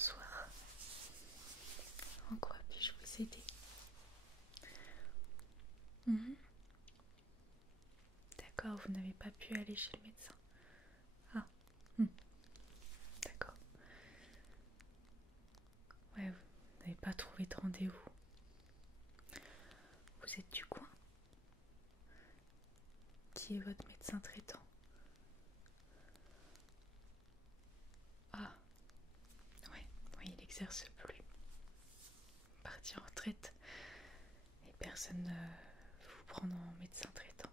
bonsoir. En quoi puis-je vous aider? D'accord, vous n'avez pas pu aller chez le médecin. Ah, d'accord. Ouais, vous n'avez pas trouvé de rendez-vous. Vous êtes du coin? Qui est votre médecin traitant? Ah, ouais, oui, il n'exerce plus. Parti en retraite. Et personne ne veut vous prendre en médecin traitant.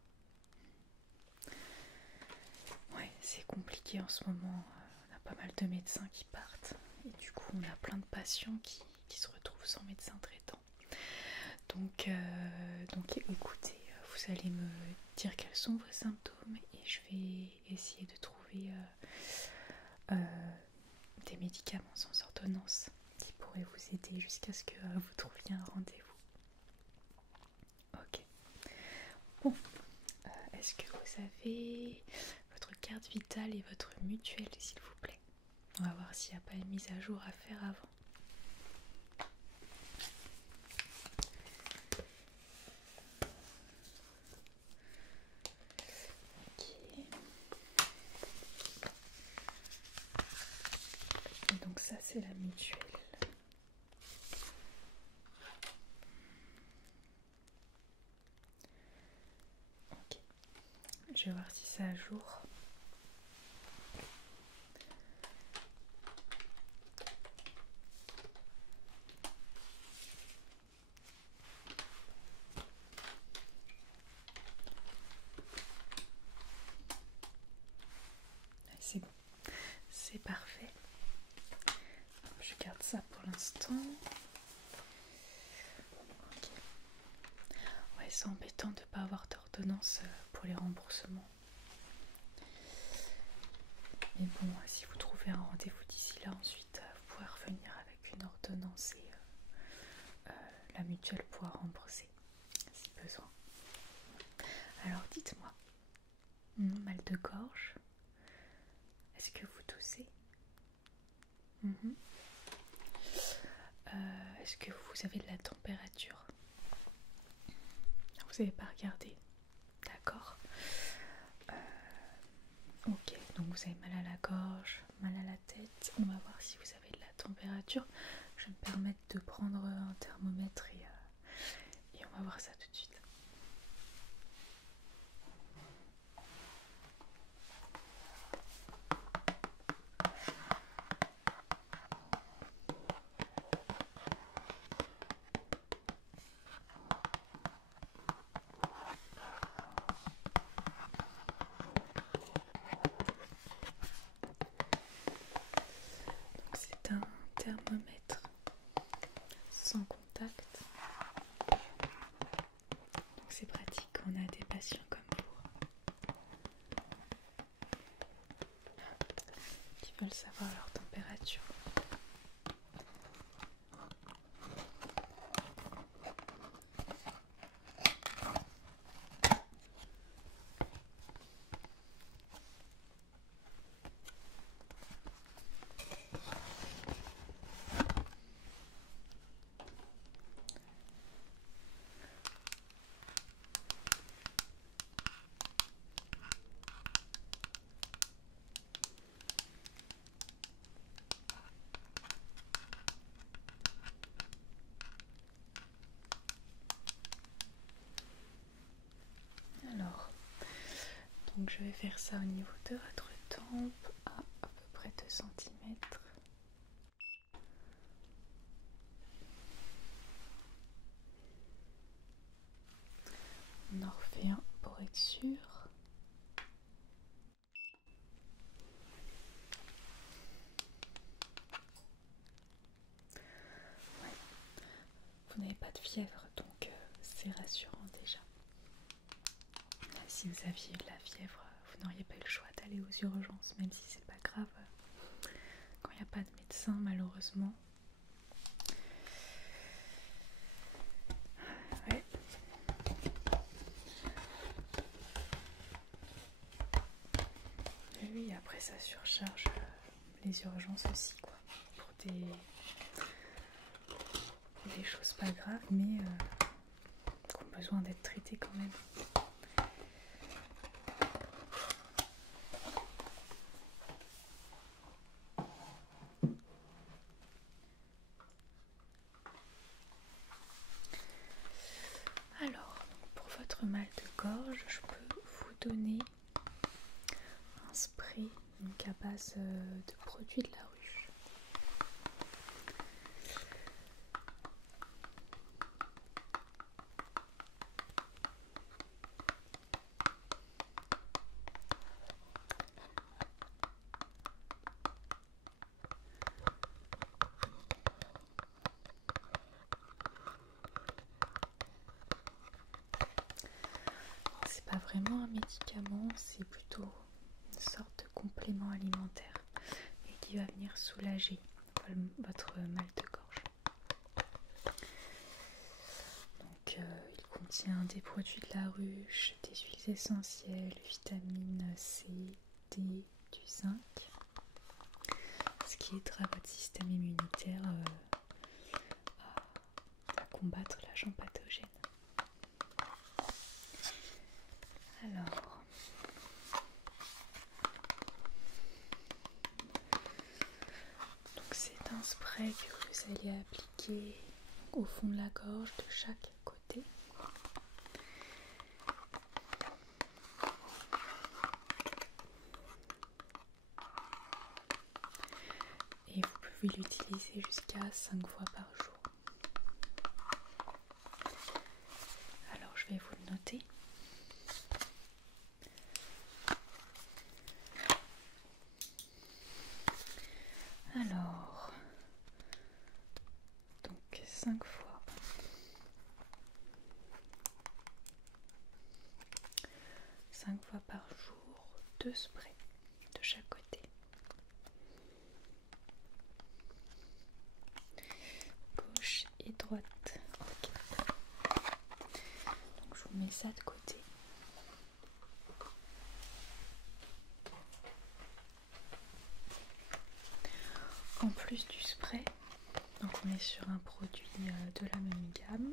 Ouais, c'est compliqué en ce moment. On a pas mal de médecins qui partent. Et du coup, on a plein de patients qui se retrouvent sans médecin traitant. Donc écoutez, vous allez me dire quels sont vos symptômes et je vais essayer de trouver des médicaments sans ordonnance qui pourraient vous aider jusqu'à ce que vous trouviez un rendez-vous. Ok. Bon, est-ce que vous avez votre carte vitale et votre mutuelle, s'il vous plaît? On va voir s'il n'y a pas une mise à jour à faire avant. Donc ça c'est la mutuelle. Ok. Je vais voir si c'est à jour. C'est bon. C'est parfait. Je garde ça pour l'instant. Ok. Ouais, c'est embêtant de ne pas avoir d'ordonnance pour les remboursements. Mais bon, si vous trouvez un rendez-vous d'ici là, ensuite, vous pouvez revenir avec une ordonnance et la mutuelle pourra rembourser si besoin. Alors dites-moi, mal de gorge? Est-ce que vous toussez? Est-ce que vous avez de la température? Vous n'avez pas regardé? D'accord. Ok, donc vous avez mal à la gorge, mal à la tête. On va voir si vous avez de la température. Je vais me permettre de prendre un thermomètre et on va voir ça tout de suite. Donc c'est un thermomètre sans contact. Donc c'est pratique quand on a des patients comme vous qui veulent savoir leur température. Alors, donc je vais faire ça au niveau de votre tempe à peu près 2 cm. On en refait un pour être sûr. Ouais. Vous n'avez pas de fièvre, donc c'est rassurant déjà. Si vous aviez de la fièvre, vous n'auriez pas eu le choix d'aller aux urgences, même si c'est pas grave. Quand il n'y a pas de médecin, malheureusement. Ouais. Et oui, après ça surcharge les urgences aussi, quoi. Pour c'est des choses pas graves, mais qui ont besoin d'être traitées quand même. Alors, pour votre mal de gorge, je peux vous donner un spray donc à base de produits de la ruche. C'est pas vraiment un médicament, c'est plutôt une sorte de complément alimentaire et qui va venir soulager votre mal de gorge. Donc il contient des produits de la ruche, des huiles essentielles, vitamine C, D, du zinc, ce qui aidera votre système immunitaire à combattre l'agent pathogène. Alors, donc c'est un spray que vous allez appliquer au fond de la gorge de chaque côté. Et vous pouvez l'utiliser jusqu'à 5 fois par jour. Alors je vais vous le noter. Alors, donc 5 fois. 5 fois par jour, 2 sprays de chaque côté. Gauche et droite. Ok. Donc je vous mets ça de côté. En plus du spray, donc on est sur un produit de la même gamme.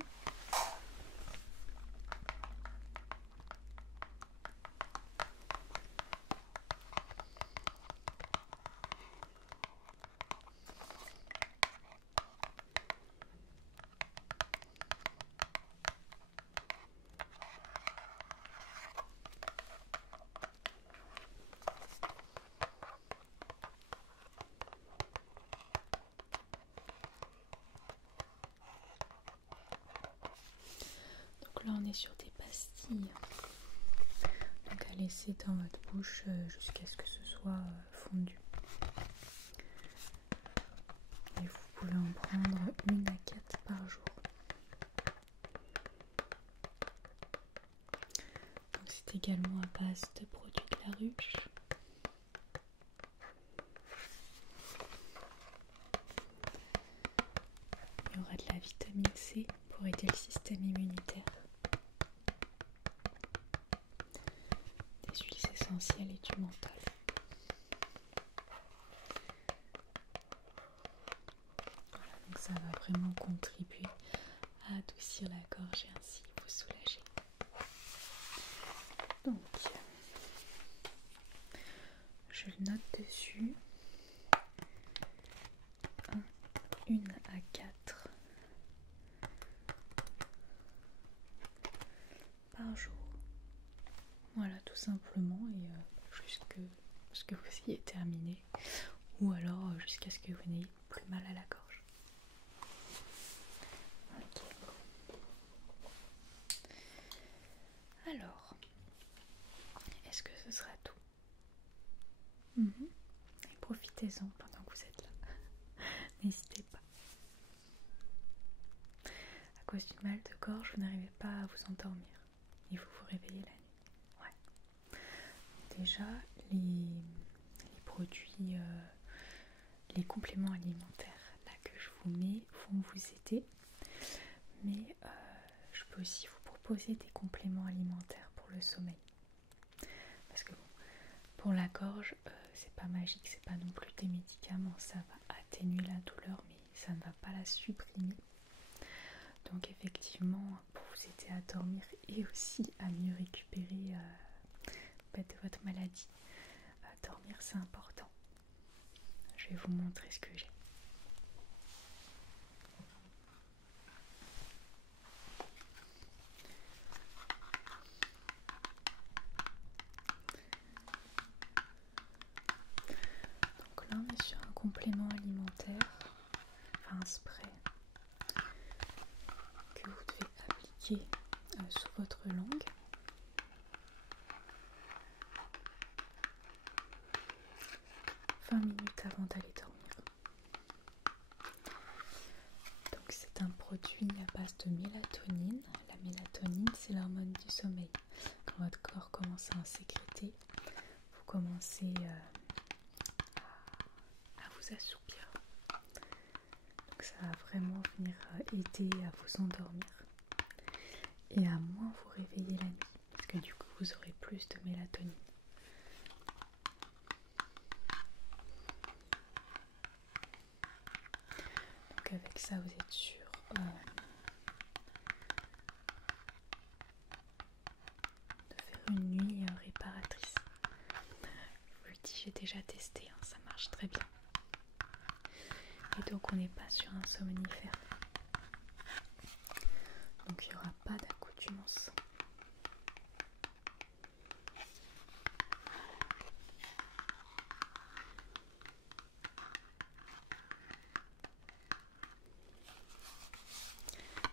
Donc là on est sur des pastilles, donc à laisser dans votre bouche jusqu'à ce que ce soit fondu. Et vous pouvez en prendre 1 à 4 par jour. Donc c'est également à base de produits de la ruche. Il y aura de la vitamine C pour aider le système immunitaire, des huiles essentielles et du menthol. Voilà, donc ça va vraiment contribuer à adoucir la gorge et ainsi vous soulager. Donc, je le note dessus. 1 à 4 par jour. Voilà, tout simplement, et jusqu'à ce que vous ayez terminé, ou alors jusqu'à ce que vous n'ayez plus mal à la gorge. Ok. Alors, est-ce que ce sera tout? Et profitez-en pendant que vous êtes là. N'hésitez pas. À cause du mal de gorge, vous n'arrivez pas à vous endormir. Il faut vous réveiller la nuit. Ouais. Déjà, les produits, les compléments alimentaires là que je vous mets vont vous aider. Mais je peux aussi vous proposer des compléments alimentaires pour le sommeil. Parce que bon, pour la gorge, c'est pas magique, c'est pas non plus des médicaments, ça va atténuer la douleur, mais ça ne va pas la supprimer. Donc effectivement, pour vous aider à dormir et aussi à mieux récupérer de votre maladie, dormir c'est important. Je vais vous montrer ce que j'ai. Donc là on est sur un complément alimentaire, enfin un spray que vous devez appliquer sous votre langue. Minutes avant d'aller dormir. Donc c'est un produit à base de mélatonine. La mélatonine, c'est l'hormone du sommeil. Quand votre corps commence à en sécréter, vous commencez à vous assoupir. Donc ça va vraiment venir aider à vous endormir et à moins vous réveiller la nuit, parce que du coup vous aurez plus de mélatonine. Donc avec ça vous êtes sûr de faire une nuit réparatrice. Je vous le dis, j'ai déjà testé, hein, ça marche très bien. Et donc on n'est pas sur un somnifère. Donc il n'y aura pas d'accoutumance.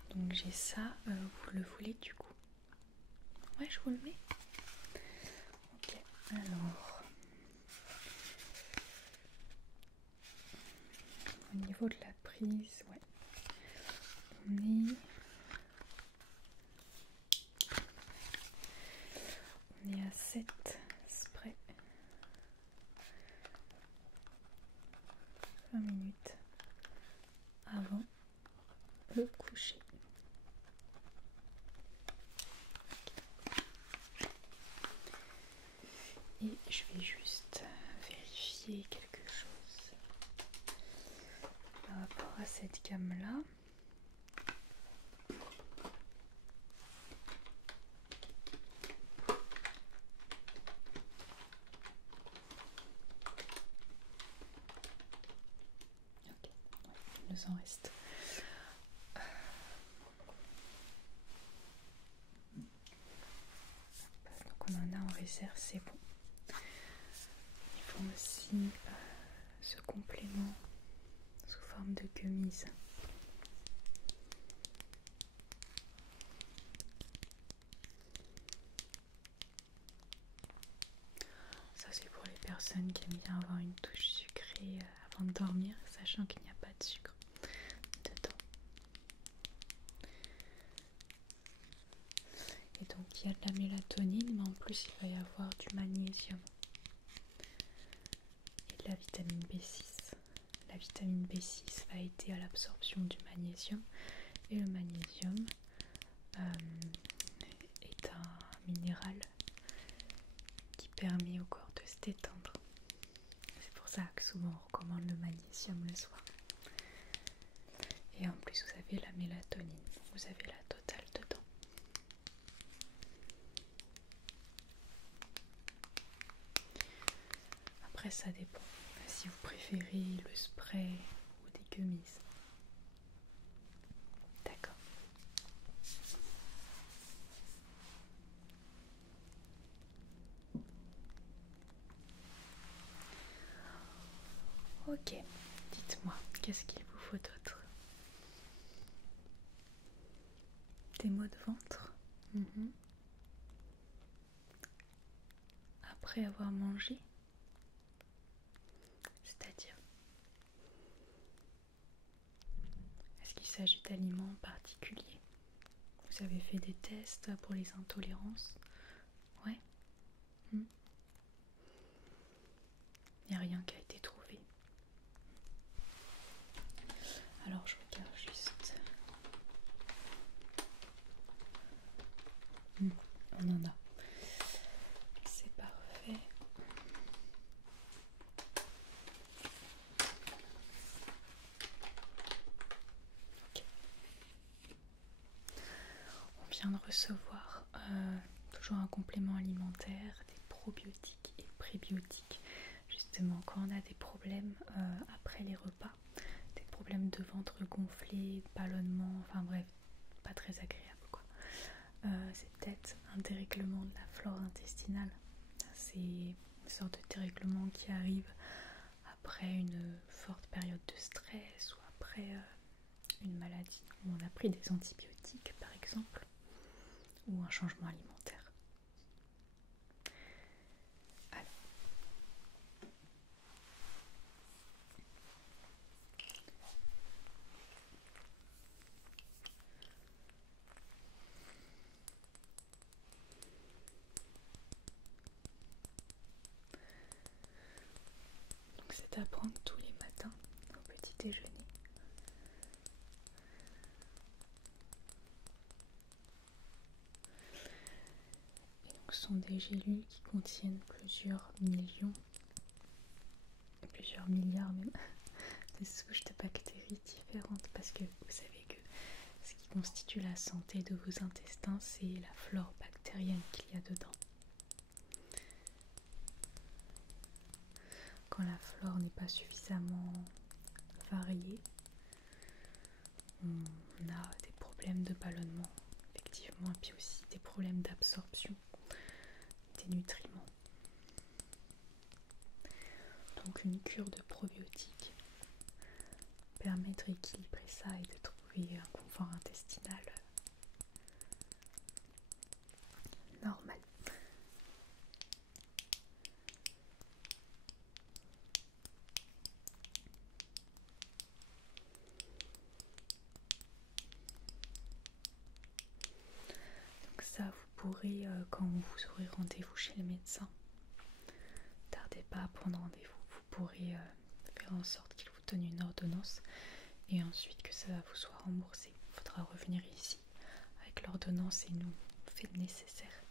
Donc j'ai ça, vous le voulez du coup? Ouais, je vous le mets. Ok, alors au niveau de la prise, ouais, on est à 7 sprays 20 minutes avant le coucher. Et je vais juste vérifier quelque chose par rapport à cette gamme-là. Ok, ouais, il nous en reste. Donc on en a en réserve, c'est bon. Il faut aussi ce complément sous forme de gummies. Ça c'est pour les personnes qui aiment bien avoir une touche sucrée avant de dormir, sachant qu'il n'y a pas de sucre dedans. Et donc il y a de la mélatonine, mais en plus il va y avoir du magnésium et de la vitamine B6. La vitamine B6 va aider à l'absorption du magnésium, et le magnésium est un minéral qui permet au corps de se détendre. C'est pour ça que souvent on recommande le magnésium le soir. Et en plus vous avez la mélatonine, vous avez la totale dedans. Après ça dépend si vous préférez le spray ou des gummies. D'accord. Ok, dites-moi, qu'est-ce qu'il vous faut d'autre? Des maux de ventre? Après avoir mangé? C'est-à-dire? Est-ce qu'il s'agit d'aliments en particulier? Vous avez fait des tests pour les intolérances? Ouais. Il n'y a rien qui a été trouvé. Alors je regarde juste. On en a. C'est parfait. vient de recevoir toujours un complément alimentaire, des probiotiques et prébiotiques. Justement, quand on a des problèmes après les repas, des problèmes de ventre gonflé, de ballonnement, enfin bref, pas très agréable quoi. C'est peut-être un dérèglement de la flore intestinale. C'est une sorte de dérèglement qui arrive après une forte période de stress ou après une maladie où on a pris des antibiotiques par exemple, ou un changement alimentaire. Alors, donc c'est à prendre tous les matins au petit déjeuner. Ce sont des gélules qui contiennent plusieurs millions, plusieurs milliards même, de souches de bactéries différentes, parce que vous savez que ce qui constitue la santé de vos intestins, c'est la flore bactérienne qu'il y a dedans. Quand la flore n'est pas suffisamment variée, on a des problèmes de ballonnement, effectivement, et puis aussi des problèmes d'absorption des nutriments. Donc une cure de probiotiques permet de rééquilibrer ça et de trouver un confort intestinal normal. Donc ça, vous pourrez, quand vous aurez rendez-vous chez le médecin, tardez pas à prendre rendez-vous, vous pourrez faire en sorte qu'il vous donne une ordonnance et ensuite que ça vous soit remboursé. Il faudra revenir ici avec l'ordonnance et nous on fait le nécessaire.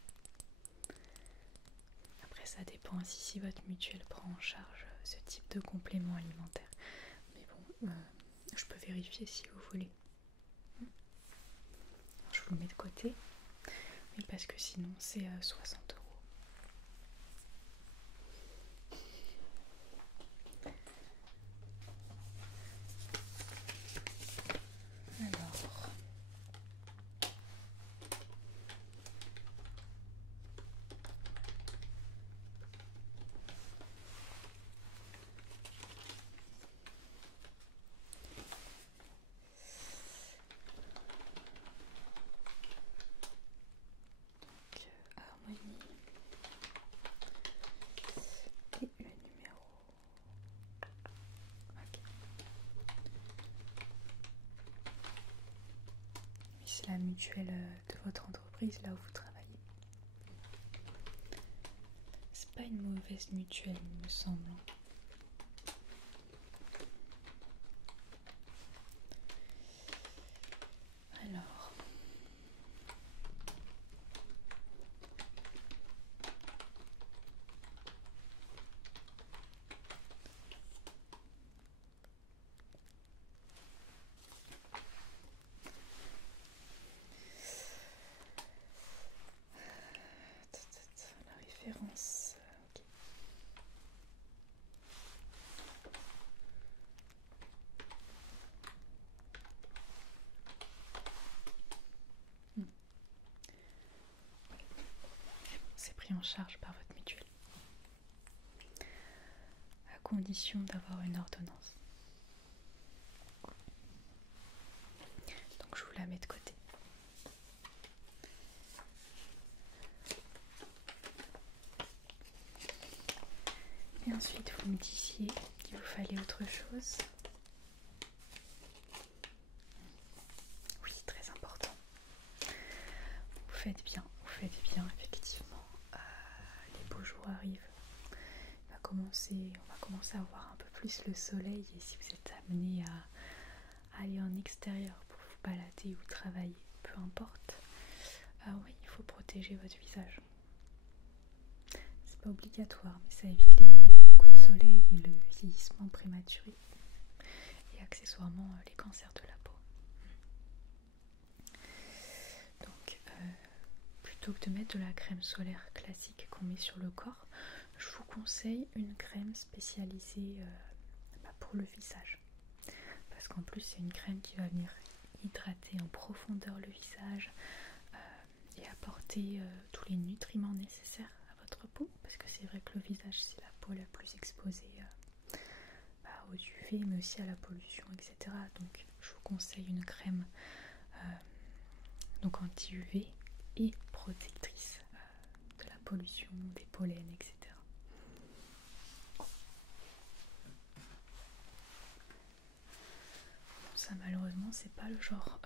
Après ça dépend aussi si votre mutuelle prend en charge ce type de complément alimentaire. Mais bon, je peux vérifier si vous voulez. Je vous le mets de côté. Oui, parce que sinon c'est 60 €. Alors, harmonie et le numéro. Ok. C'est la mutuelle de votre entreprise, là où vous travaillez. C'est pas une mauvaise mutuelle, il me semble. Alors, la référence. Ok. C'est pris en charge par votre mutuelle, à condition d'avoir une ordonnance. Donc je vous la mets de côté. Et ensuite vous me disiez qu'il vous fallait autre chose. Oui, très important. Vous faites bien, effectivement. Les beaux jours arrivent. On va commencer à voir un peu plus le soleil, et si vous êtes amené à aller en extérieur pour vous balader ou travailler, peu importe, oui, il faut protéger votre visage. C'est pas obligatoire, mais ça évite les coups de soleil et le vieillissement prématuré, et accessoirement les cancers de la peau. Donc plutôt que de mettre de la crème solaire classique qu'on met sur le corps, je vous conseille une crème spécialisée pour le visage. Parce qu'en plus c'est une crème qui va venir hydrater en profondeur le visage et apporter tous les nutriments nécessaires à votre peau. Parce que c'est vrai que le visage c'est la peau la plus exposée aux UV mais aussi à la pollution, etc. Donc je vous conseille une crème donc anti-UV et protectrice de la pollution, des pollens, etc. Ça malheureusement c'est pas le genre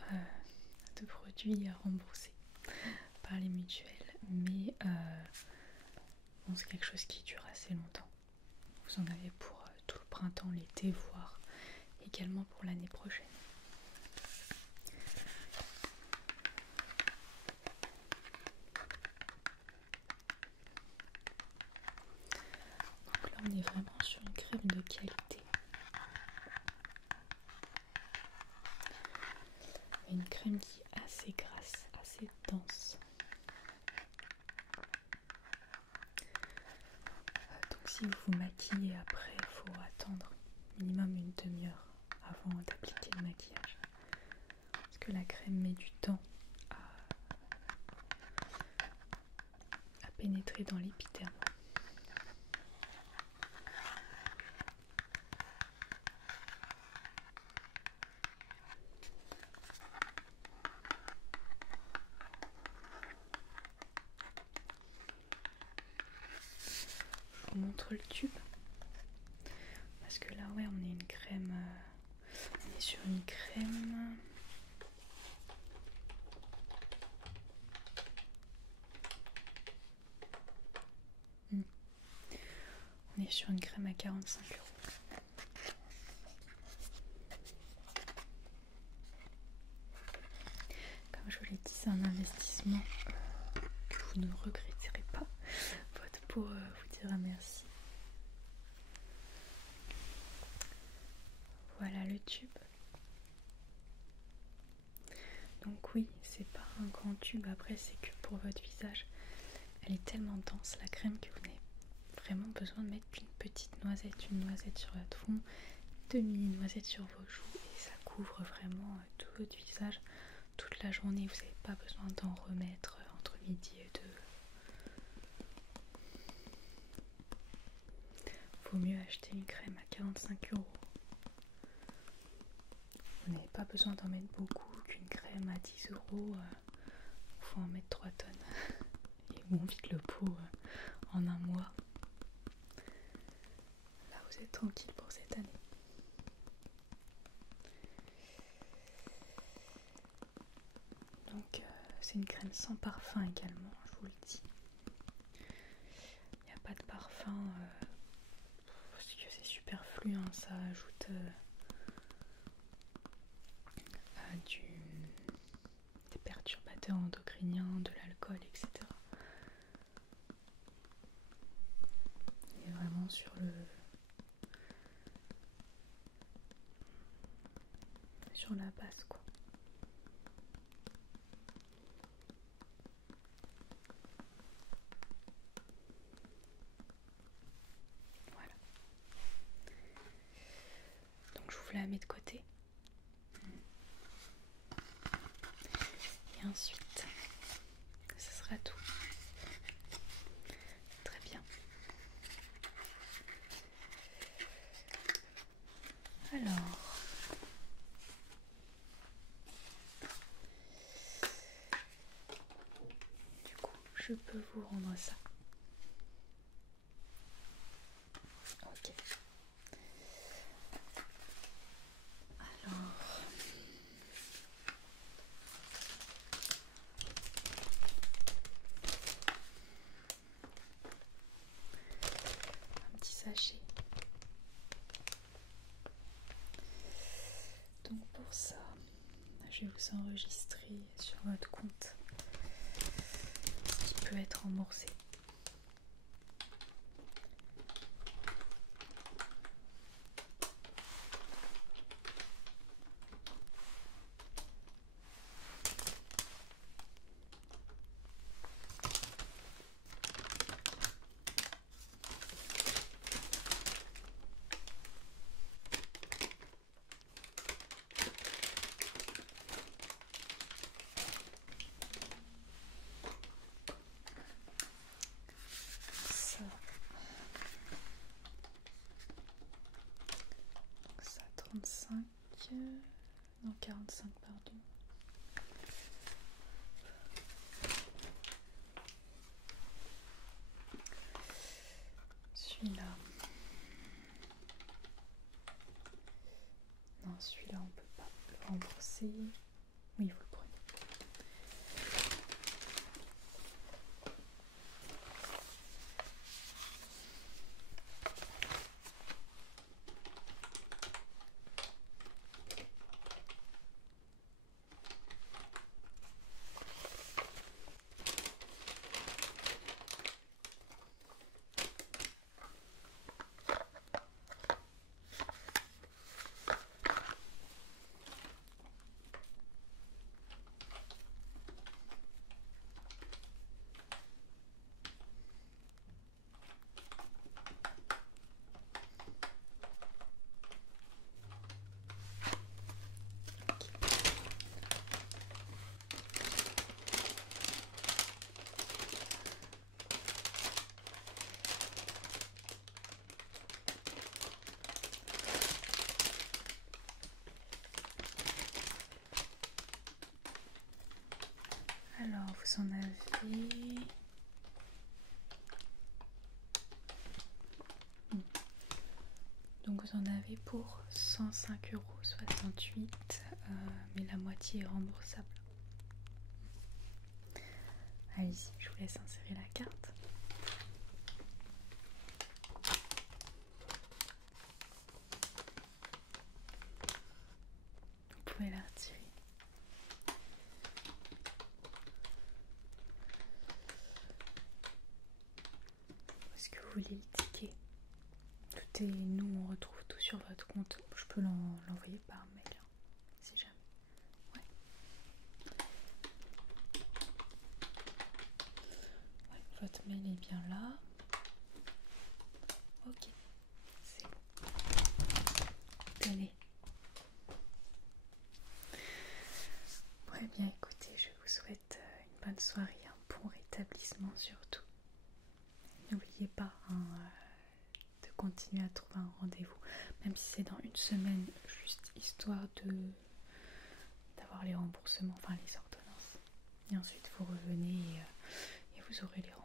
de produit à rembourser par les mutuelles, mais bon, c'est quelque chose qui dure assez longtemps. Vous en avez pour tout le printemps, l'été, voire également pour l'année prochaine. Donc là on est vraiment sur une crème de qualité. Une crème qui est assez grasse, assez dense. Donc si vous vous maquillez après, il faut attendre minimum une demi-heure avant d'appliquer le maquillage. Parce que la crème met du temps à pénétrer dans l'épiderme. Je vous montre le tube. Parce que là, ouais, on est une crème. On est sur une crème. On est sur une crème à 45 €. Comme je vous l'ai dit, c'est un investissement que vous ne regretterez pas. Votre peau vous dira merci. Voilà le tube. Donc oui, c'est pas un grand tube, après c'est que pour votre visage, elle est tellement dense la crème que vous n'avez vraiment besoin de mettre qu'une petite noisette, une noisette sur votre front, 2 mini noisettes sur vos joues et ça couvre vraiment tout votre visage toute la journée. Vous n'avez pas besoin d'en remettre entre midi et 2. Vaut mieux acheter une crème à 45 €. Vous n'avez pas besoin d'en mettre beaucoup, qu'une crème à 10 €, il faut en mettre 3 tonnes. Et on vide le pot en un mois. Là vous êtes tranquille pour cette année. Donc c'est une crème sans parfum également, je vous le dis. Il n'y a pas de parfum parce que c'est superflu, hein, ça ajoute des perturbateurs endocriniens, de l'alcool, etc. On est vraiment sur la base, quoi. Voilà. Donc je vous la mets de côté. Et ensuite, ce sera tout. Très bien. Alors, du coup, je peux vous rendre ça. Ok. Alors, un petit sachet. Donc pour ça, je vais vous enregistrer sur votre compte qui peut être remboursé. 45, pardon. Celui-là. Non, celui-là on peut pas le rembourser. Oui, vous le prenez. Alors, vous en avez... Donc vous en avez pour 105,68 €, mais la moitié est remboursable. Allez-y, je vous laisse insérer la carte. Vous pouvez la retirer. Est-ce que vous voulez le ticket? Tout est, nous on retrouve tout sur votre compte. Je peux l'envoyer par mail, hein, si jamais. Ouais, votre mail est bien là. Ok, c'est bon. Tenez. Ouais, bien écoutez, je vous souhaite une bonne soirée, un bon rétablissement surtout. N'oubliez pas de continuer à trouver un rendez-vous, même si c'est dans une semaine, juste histoire d'avoir les remboursements, enfin les ordonnances. Et ensuite vous revenez et vous aurez les remboursements.